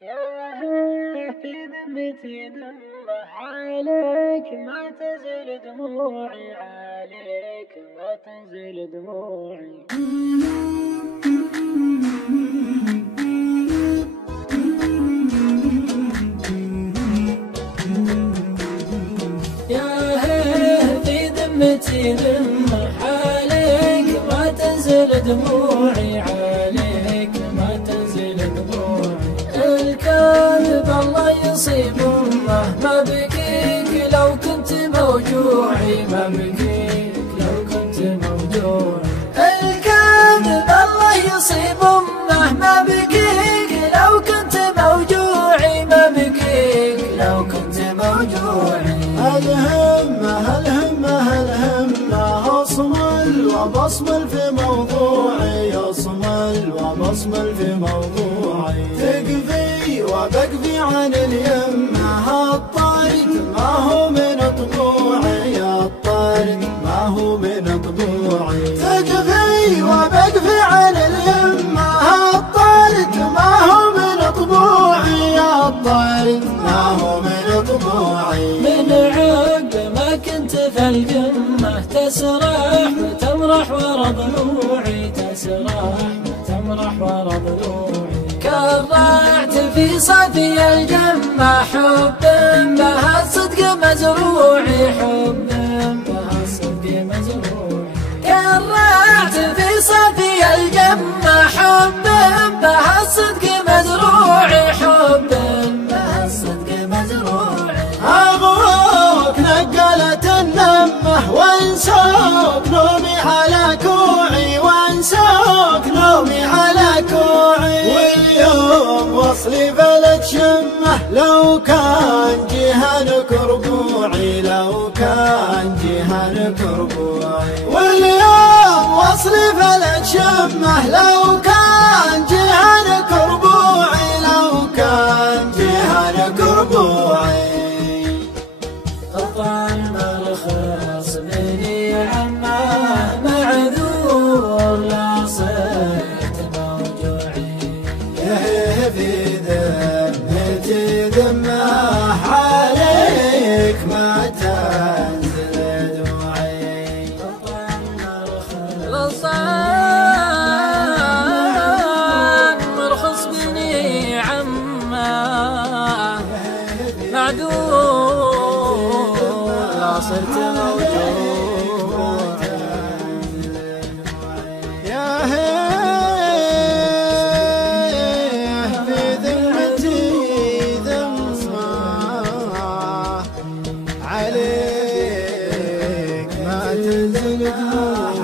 في ذمتي دمه عليك ما تزل دموعي، عليك ما تزل دموعي. في ذمتي دمه عليك ما تنزل دموعي، عليك ما تنزل دموعي. الكاذب الله يصيب ما بكيك لو كنت موجوعي، ما بكيك لو كنت موجوعي. الكاذب الله يصيب ما بكيك لو كنت موجوعي، ما بكيك لو كنت موجوعي. الهمة أصمل وبصمل في موضوعي، أصمل وبصمل في موضوعي. تقفي وبقفي عن اليمة، الطارد ما هو من طبوعي، الطارد ما هو من طبوعي. تقفي وبقفي عن اليمة، الطارد ما هو من طبوعي، الطارد ما هو من طبوعي. من عقب ما كنت في القمة تسرح وتمرح ورا ضلوعي، تسرح وتمرح ورا ضلوعي. كرعت في صافي الجمة حب بها الصدق مزروعي، حب بها الصدق مزروعي. كرعت في صافي الجمة حب بها الصدق مزروعي، حب بها الصدق مزروعي. أبوك نقلت النمة وانسوك نومي على كوعي، وانسوك نومي على كوعي. واليوم وصلي فلت شمه لو كان جهنك ربوعي، لو كان جهنك ربوعي. واليوم وصلي فلت شمه لو كان جهنك ربوعي، لو كان جهنك ربوعي. قطع المرخص بني عماه معذور لا صرت موجوعي. في ذمتي دمه عليك ما تنزل دموعي. قطع المرخص مرخص بني عماه معذور لا صرت موجوع. يا في ذمتي ذمة عليك ما تنزل دموع.